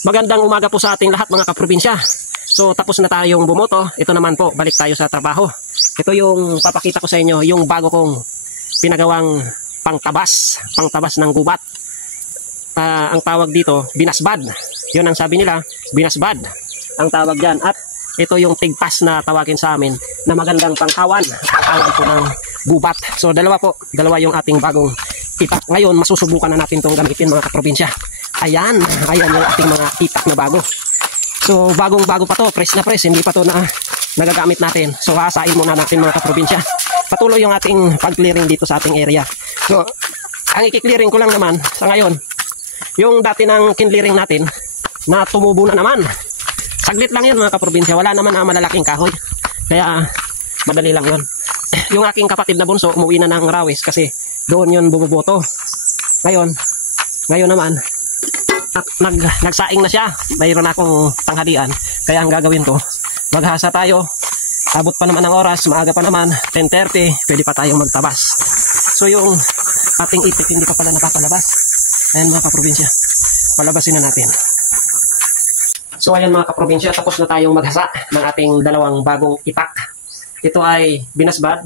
Magandang umaga po sa ating lahat mga kaprobinsya. So tapos na tayong bumoto. Ito naman po, balik tayo sa trabaho. Ito yung papakita ko sa inyo, yung bago kong pinagawang pangtabas ng gubat. Ang tawag dito, binasbad. Yun ang sabi nila, binasbad ang tawag dyan. At ito yung tigpas na tawagin sa amin na magandang pangkawan. Ang tawag ito ng gubat. So dalawa yung ating bagong itak. Ngayon masusubukan na natin itong gamitin mga kaprobinsya. Ayan yung ating mga itak na bago. So bagong-bago pa to, fresh na fresh, hindi pa to na nagagamit natin. So hasain muna natin mga kaprobinsya. Patuloy yung ating pag-clearing dito sa ating area. So ang i-clearing ko lang naman sa ngayon, yung dati ng kinlearing natin na tumubo na naman. Saglit lang yun mga kaprobinsya, wala naman ang malalaking kahoy. Kaya madali lang yun. Yung aking kapatid na bunso, umuwi na ng Rawis kasi doon yun bumuboto. Ngayon naman, nagsaing na siya. Mayroon akong tanghalian. Kaya ang gagawin ko, maghasa tayo. Abot pa naman ang oras, maaga pa naman, 10:30, pwede pa tayong magtabas. So yung ating itik hindi pa pala napapalabas. Ayan mga kaprobinsya, palabasin na natin. So ayan mga kaprobinsya, tapos na tayong maghasa ng ating dalawang bagong itak. Ito ay binasbad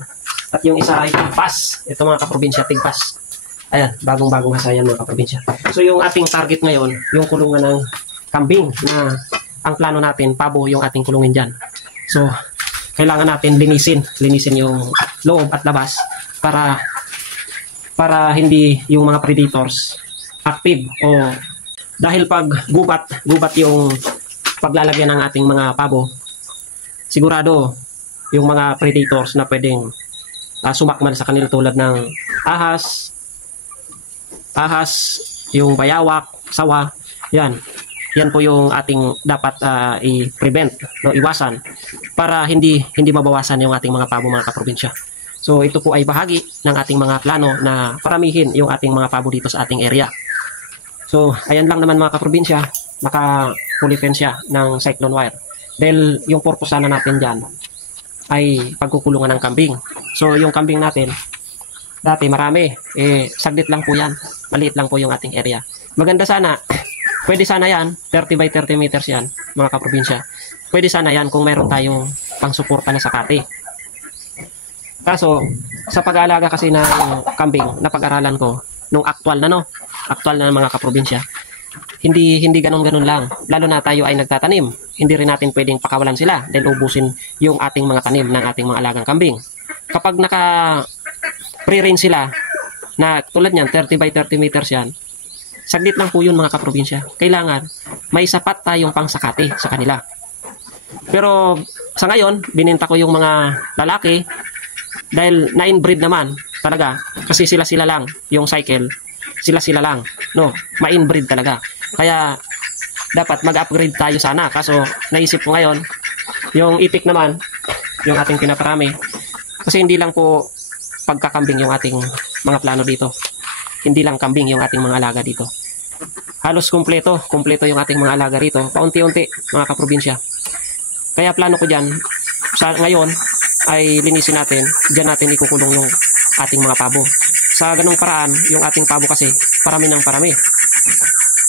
at yung isa ay tigpas. Ito mga kaprobinsya, tigpas. Ayan, bagong-bagong hasa yan mga kaprobinsya. So yung ating target ngayon, yung kulungan ng kambing na ang plano natin, pabo yung ating kulungin dyan. So kailangan natin linisin yung loob at labas para hindi yung mga predators active, o dahil pag gubat yung paglalagyan ng ating mga pabo, sigurado yung mga predators na pwedeng sumakmal sa kanila tulad ng ahas, yung bayawak, sawa, yan po yung ating dapat i-prevent, no, iwasan para hindi mabawasan yung ating mga pabo mga kaprobinsya. So ito po ay bahagi ng ating mga plano na paramihin yung ating mga pabo dito sa ating area. So ayan lang naman mga kaprobinsya, naka-fully fence siya ng cyclone wire. Dahil yung purpose sana natin dyan ay pagkukulungan ng kambing. So yung kambing natin, dati marami, saglit lang po yan, maliit lang po yung ating area. Maganda sana, pwede sana yan, 30 by 30 meters yan mga kaprobinsya. Pwede sana yan kung meron tayong pangsuporta na sakati. Kaso sa pag-aalaga kasi ng kambing na pag-aralan ko nung aktual na mga kaprobinsya, hindi ganun lang. Lalo na tayo ay nagtatanim, hindi rin natin pwedeng pakawalan sila dahil ubusin yung ating mga tanim ng ating mga alagang kambing. Kapag naka-pre-range sila na tulad niyan 30 by 30 meters yan, saglit lang po yun mga kaprobinsya. Kailangan may sapat tayong pangsakati sa kanila. Pero sa ngayon, bininta ko yung mga lalaki dahil na-inbreed naman talaga. Kasi sila lang yung cycle. Sila lang. No, ma-inbreed talaga. Kaya dapat mag-upgrade tayo sana. Kaso naisip ko ngayon, yung itik naman, yung ating pinaparami. Kasi hindi lang po pagkakambing yung ating mga plano dito. Hindi lang kambing yung ating mga alaga dito. Halos kumpleto yung ating mga alaga rito. Paunti-unti mga kaprobinsya. Kaya plano ko dyan, sa ngayon ay linisin natin, dyan natin ikukulong yung ating mga pabo. Sa ganung paraan, yung ating pabo kasi parami ng parami.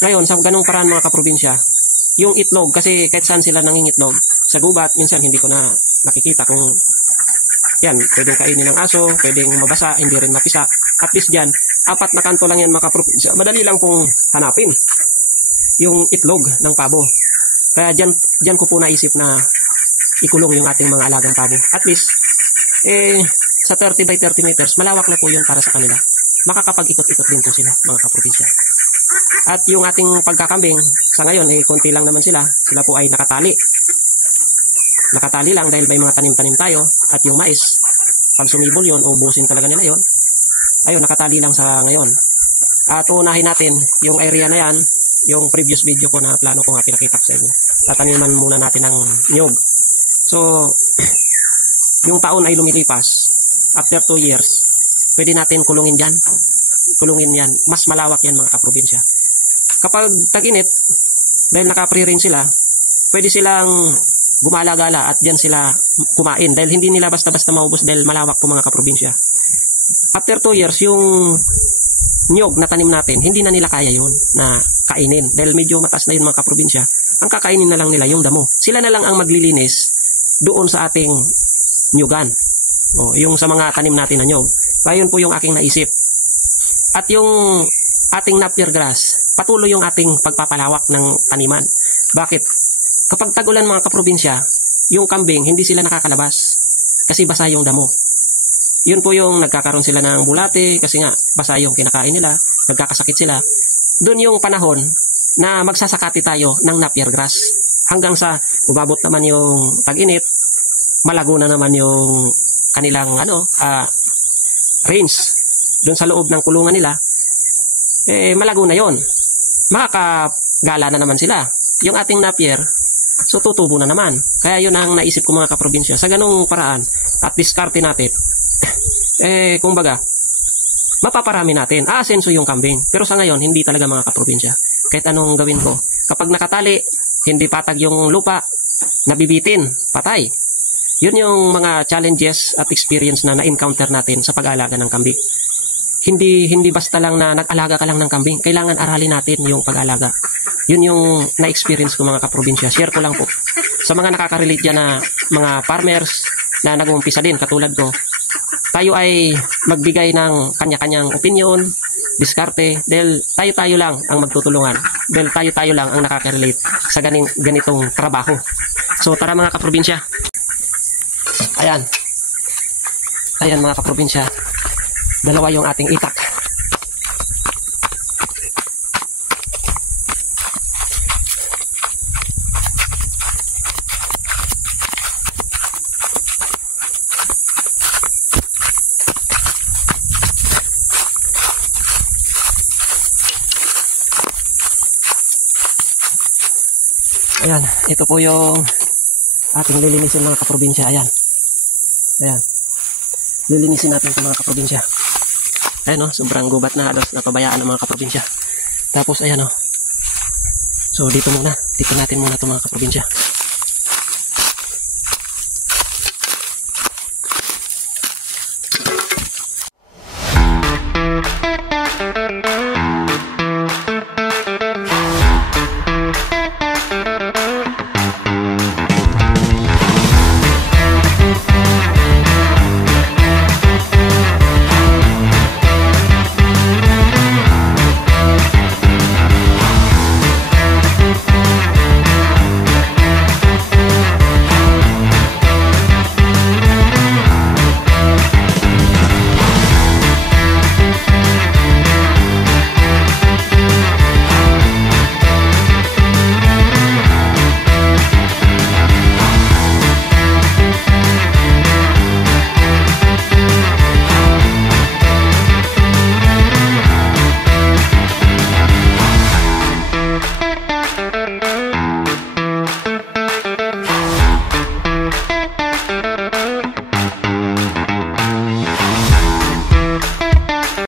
Ngayon, sa ganung paraan mga kaprobinsya, yung itlog, kasi kahit saan sila nangingitlog, sa gubat, minsan hindi ko na nakikita kung yan, pwedeng kainin ng aso, pwedeng mabasa, hindi rin mapisa. At least dyan, 4 na kanto lang yan mga kaprobinsya. Madali lang pong hanapin yung itlog ng pabo. Kaya dyan ko po naisip na ikulong yung ating mga alagang pabo. At least, sa 30 by 30 meters, malawak na po yun para sa kanila. Makakapag-ikot-ikot din po sila, mga kaprobinsya. At yung ating pagkakambing, sa ngayon, konti lang naman sila. Sila po ay nakatali. Nakatali lang dahil may mga tanim-tanim tayo. At yung mais, pag sumibol yun, ubusin talaga nila yun. Ayun, nakatali lang sa ngayon. At unahin natin, yung area na yan, yung previous video ko na plano ko nga pinakita ko sa inyo. Tataniman muna natin ng niyog. So, yung taon ay lumilipas. After 2 years, pwede natin kulungin dyan. Kulungin yan. Mas malawak yan mga kaprobinsya. Kapag tag-init, dahil naka-pre-range sila, pwede silang gumala-gala at dyan sila kumain. Dahil hindi nila basta-basta maubos dahil malawak po mga kaprobinsya. After 2 years, yung niyog na tanim natin, hindi na nila kaya yun na kainin. Dahil medyo mataas na yun mga kaprobinsya, ang kakainin na lang nila yung damo. Sila na lang ang maglilinis doon sa ating nyugan. O, yung sa mga tanim natin na nyug. Kaya yun po yung aking naisip. At yung ating napier grass, patuloy yung ating pagpapalawak ng taniman. Bakit? Kapag tag-ulan mga kaprobinsya, yung kambing, hindi sila nakakalabas. Kasi basa yung damo. Yun po yung nagkakaroon sila ng bulate, kasi nga basa yung kinakain nila, nagkakasakit sila. Doon yung panahon na magsasakati tayo ng napier grass. Hanggang sa umabot naman yung tag-init, malago na naman yung kanilang range. Doon sa loob ng kulungan nila, malago na yon. Makakagala na naman sila. Yung ating napier, so tutubo na naman. Kaya yun ang naisip ko mga kaprobinsya. Sa ganung paraan at diskarte natin, kumbaga, mapaparami natin. Aasenso yung kambing. Pero sa ngayon, hindi talaga mga kaprobinsya. Kahit anong gawin ko. Kapag nakatali, hindi patag yung lupa, nabibitin, patay. Yun yung mga challenges at experience na na-encounter natin sa pag-aalaga ng kambing. Hindi basta lang na nag-alaga ka lang ng kambing. Kailangan aralin natin yung pag-alaga. Yun yung na-experience ko mga kaprobinsya. Share ko lang po. Sa mga nakaka-relate dyan na mga farmers na nag-uumpisa din katulad ko, tayo ay magbigay ng kanya-kanyang opinion, diskarte, dahil tayo-tayo lang ang magtutulungan. Dahil tayo-tayo lang ang nakaka-relate sa ganitong trabaho. So tara mga kaprobinsya. Ayan mga kaprobinsya. Dalawa yung ating itak. Ayan, ito po yung ating lilinisin mga kaprobinsya. Ayan. Lilinisin natin ito mga kaprobinsya. Ayan o, sobrang gubat na halos napabayaan ng mga kaprobinsya. Tapos ayan o. So dito natin muna ito mga kaprobinsya.